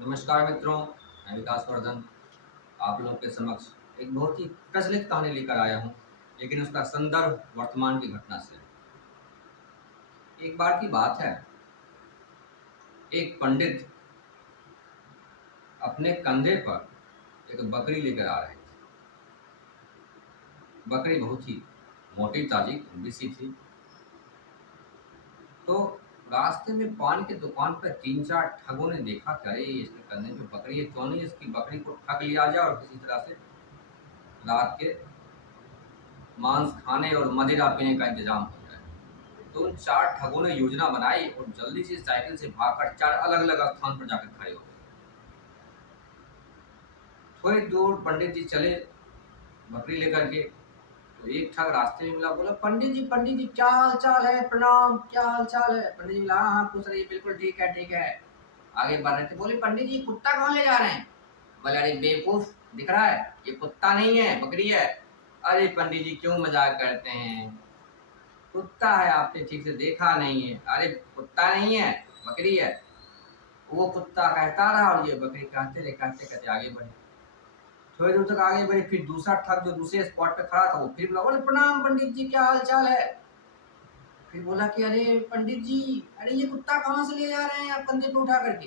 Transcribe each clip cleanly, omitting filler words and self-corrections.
नमस्कार मित्रों, मैं विकास वर्धन आप लोगों के समक्ष एक बहुत ही प्रचलित कहानी लेकर आया हूँ, लेकिन उसका संदर्भ वर्तमान की घटना से है। एक बार की बात है, एक पंडित अपने कंधे पर एक बकरी लेकर आ रहे थे। बकरी बहुत ही मोटी ताजी लंबी सी थी। तो रास्ते में पान की दुकान पर तीन चार ठगों ने देखा कि अरे इसके कंधे पे बकरी है, क्यों नहीं इसकी बकरी को ठग लिया जाए और किसी तरह से रात के मांस खाने और मदिरा पीने का इंतजाम हो जाए। तो उन चार ठगों ने योजना बनाई और जल्दी से साइकिल से भागकर चार अलग अलग स्थान पर जाकर खड़े हो गए। थोड़ी दूर पंडित जी चले बकरी लेकर के। तो एक ठग रास्ते में मिला, बोला पंडित जी क्या हाल चाल है, प्रणाम, क्या हाल चाल है। पंडित जी बोला हाँ हाँ पूछ रही, बिल्कुल ठीक है ठीक है। आगे बढ़ रहे थे, बोले पंडित जी कुत्ता कहाँ ले जा रहे हैं। बोले अरे बेवकूफ, दिख रहा है ये कुत्ता नहीं है बकरी है। अरे पंडित जी क्यों मजाक करते हैं, कुत्ता है, आपने ठीक से देखा नहीं है। अरे कुत्ता नहीं है बकरी है। वो कुत्ता कहता रहा और ये बकरी कहते रहे, कहते कहते आगे बढ़े। थोड़ी दूर तक आगे बढ़े, फिर दूसरा ठग जो दूसरे स्पॉट पे खड़ा था वो फिर बोला, बोले प्रणाम पंडित जी क्या हाल चाल है। फिर बोला कि अरे पंडित जी, अरे ये कुत्ता कहाँ से ले जा रहे हैं आप कंधे पे उठा करके।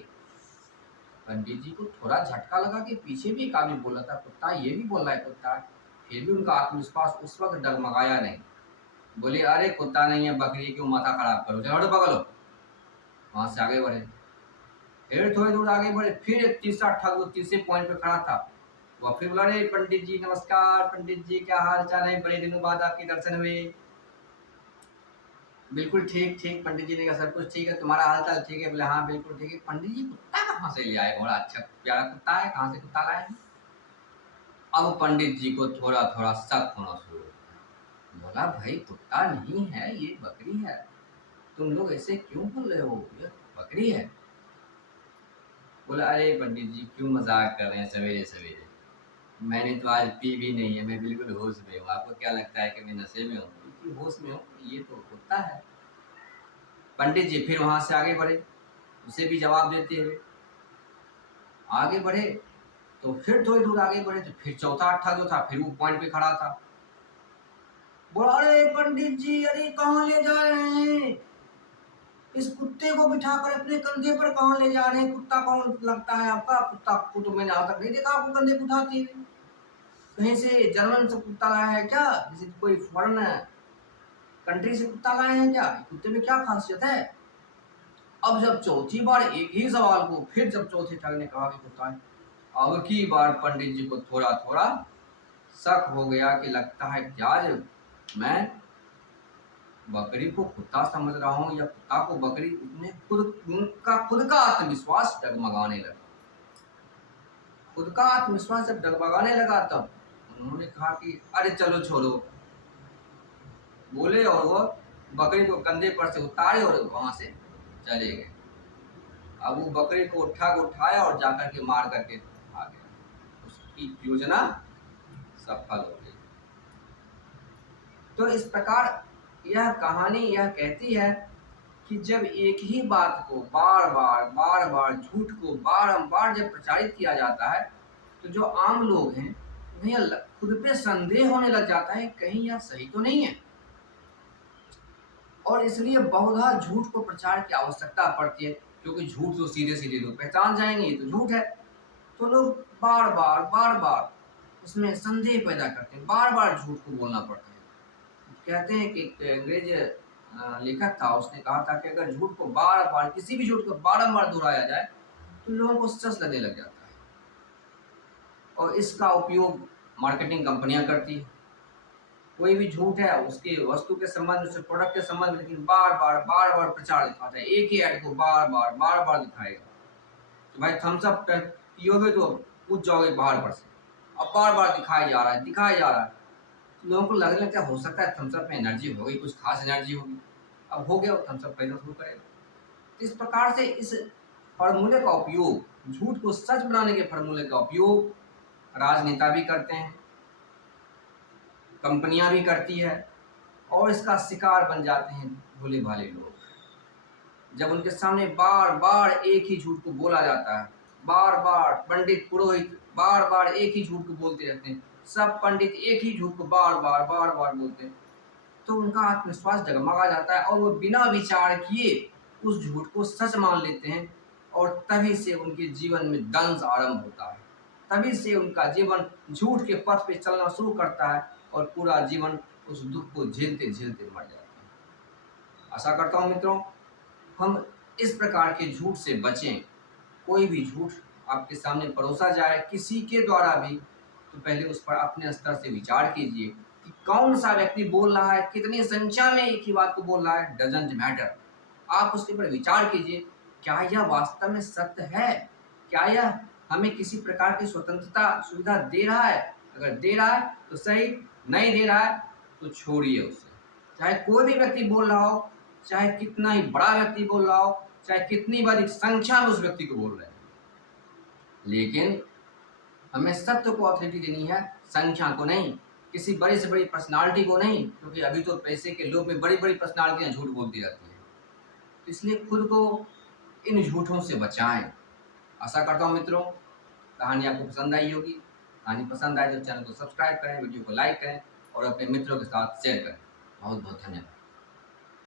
पंडित जी को थोड़ा झटका लगा कि पीछे भी एक आदमी बोला था कुत्ता, ये भी बोल रहा है कुत्ता। फिर भी उनका आत्मविश्वास उस वक्त डगमगाया नहीं। बोले अरे कुत्ता नहीं है बकरी, क्यों माथा खराब करो, चलो पकड़ो। वहां से आगे बढ़े, फिर थोड़ी दूर आगे बढ़े, फिर एक तीसरा ठग वो तीसरे पॉइंट पे खड़ा था। वह फिर बोला अरे पंडित जी नमस्कार, पंडित जी क्या हाल चाल है, बड़े दिनों बाद आपके दर्शन हुए। बिल्कुल ठीक ठीक, पंडित जी ने कहा सब कुछ ठीक है, तुम्हारा हाल चाल ठीक है। बोले हाँ बिल्कुल ठीक है। पंडित जी कुत्ता कहाँ से ले आए, बड़ा अच्छा प्यारा कुत्ता है, कहाँ से कुत्ता लाए हैं। अब पंडित जी को थोड़ा थोड़ा शक होना शुरू हो। बोला भाई कुत्ता नहीं है ये बकरी है, तुम लोग ऐसे क्यों बोल रहे हो, ये बकरी है। बोला अरे पंडित जी क्यों मजाक कर रहे हैं सवेरे सवेरे, मैंने तो आज पी भी नहीं है, मैं बिल्कुल होश में हूँ, आपको क्या लगता है कि मैं नशे में हूँ, बिल्कुल होश में हूँ, ये तो कुत्ता है। पंडित जी फिर वहां से आगे बढ़े, उसे भी जवाब देते हुए आगे बढ़े। तो फिर थोड़ी दूर आगे बढ़े तो फिर चौथा अट्ठा जो था फिर वो पॉइंट पे खड़ा था। बोला अरे पंडित जी, अरे कहाँ ले जा रहे हैं, इस कुत्ते को बिठाकर अपने कंधे पर कहाँ ले जा रहे हैं, कुत्ता कौन लगता है आपका, कुत्ता को तो मैंने आज तक नहीं देखा आपको कंधे पे उठाते हुए। कहीं से जर्मन से कुत्ता लाया है क्या, जैसे कोई फॉरेन कंट्री से कुत्ता लाए हैं क्या, कुत्ते में क्या खासियत है। अब जब चौथी बार एक ही सवाल को फिर जब चौथे ठग ने कहा कि कुत्ता है, अब की बार पंडित जी को थोड़ा थोड़ा शक हो गया कि लगता है क्या मैं बकरी को कुत्ता समझ रहा हूँ या कुत्ता को बकरी। उन्हें खुद का आत्मविश्वास डगमगाने लगा। खुद का आत्मविश्वास जब डगमगाने लगा तब उन्होंने कहा कि अरे चलो छोड़ो, बोले और वो बकरी को कंधे पर से उतारे और वहां से चले गए। अब वो बकरी को उठाया और जाकर के मार करके आ गया। उसकी योजना सफल हो गई। तो इस प्रकार यह कहानी यह कहती है कि जब एक ही बात को बार बार झूठ को बारंबार जब प्रचारित किया जाता है तो जो आम लोग हैं उन्हें खुद पे संदेह होने लग जाता है कहीं यह सही तो नहीं है, और इसलिए बहुधा झूठ को प्रचार की आवश्यकता पड़ती है, क्योंकि झूठ तो सीधे सीधे लोग पहचान जाएंगे ये तो झूठ है। तो लोग बार बार उसमें संदेह पैदा करते हैं, बार बार झूठ को बोलना पड़ता है। कहते हैं कि एक अंग्रेज लेखक था, उसने कहा था कि अगर झूठ को बार बार किसी भी झूठ को बारंबार दोहराया जाए तो लोगों को सच लगने लग जाता है, और इसका उपयोग मार्केटिंग कंपनियां करती है। कोई भी झूठ है उसके वस्तु के संबंध, उसके प्रोडक्ट के संबंध में, लेकिन बार बार प्रचार दिखाता है, एक ही ऐड को बार बार दिखाएगा। तो भाई थम्स अप पियोगे तो पूछ जाओगे बाहर पर से, अब बार बार दिखाया जा रहा है। तो लोगों को लगने लगता है हो सकता है थम्स अप में एनर्जी होगी, कुछ खास एनर्जी होगी। अब हो गया, थम्स अप पहले शुरू करेगा। तो इस प्रकार से इस फार्मूले का उपयोग, झूठ को सच बनाने के फार्मूले का उपयोग राजनेता भी करते हैं, कंपनियां भी करती है, और इसका शिकार बन जाते हैं भोले भाले लोग। जब उनके सामने बार बार एक ही झूठ को बोला जाता है, बार बार पंडित पुरोहित बार बार एक ही झूठ को बोलते रहते हैं, सब पंडित एक ही झूठ को बार बार बोलते हैं, तो उनका आत्मविश्वास डगमगा जाता है और वो बिना विचार किए उस झूठ को सच मान लेते हैं और तभी से उनके जीवन में दंश आरंभ होता है। तभी से उनका जीवन झूठ के पथ पे चलना शुरू करता है और पूरा जीवन उस दुख को झेलते झेलते मर जाते हैं। आशा करता हूँ मित्रों हम इस प्रकार के झूठ से बचें। कोई भी झूठ आपके सामने परोसा जाए किसी के द्वारा भी, तो पहले उस पर अपने स्तर से विचार कीजिए कि कौन सा व्यक्ति बोल रहा है, कितनी संख्या में एक ही बात को बोल रहा है, डजंट मैटर। आप उसके ऊपर विचार कीजिए, क्या यह वास्तव में सत्य है, क्या यह हमें किसी प्रकार की स्वतंत्रता सुविधा दे रहा है। अगर दे रहा है तो सही, नहीं दे रहा है तो छोड़िए उसे। चाहे कोई भी व्यक्ति बोल रहा हो, चाहे कितना ही बड़ा व्यक्ति बोल रहा हो, चाहे कितनी बड़ी संख्या में उस व्यक्ति को बोल रहे हैं, लेकिन हमें सत्य को अथॉरिटी देनी है, संख्या को नहीं, किसी बड़ी से बड़ी पर्सनालिटी को नहीं, क्योंकि अभी तो पैसे के लोभ में बड़ी बड़ी पर्सनालिटियां झूठ बोलती रहती हैं। तो इसलिए खुद को इन झूठों से बचाएं। आशा करता हूँ मित्रों कहानी आपको पसंद आई होगी। कहानी पसंद आए तो चैनल को सब्सक्राइब करें, वीडियो को लाइक करें और अपने मित्रों के साथ शेयर करें। बहुत बहुत धन्यवाद।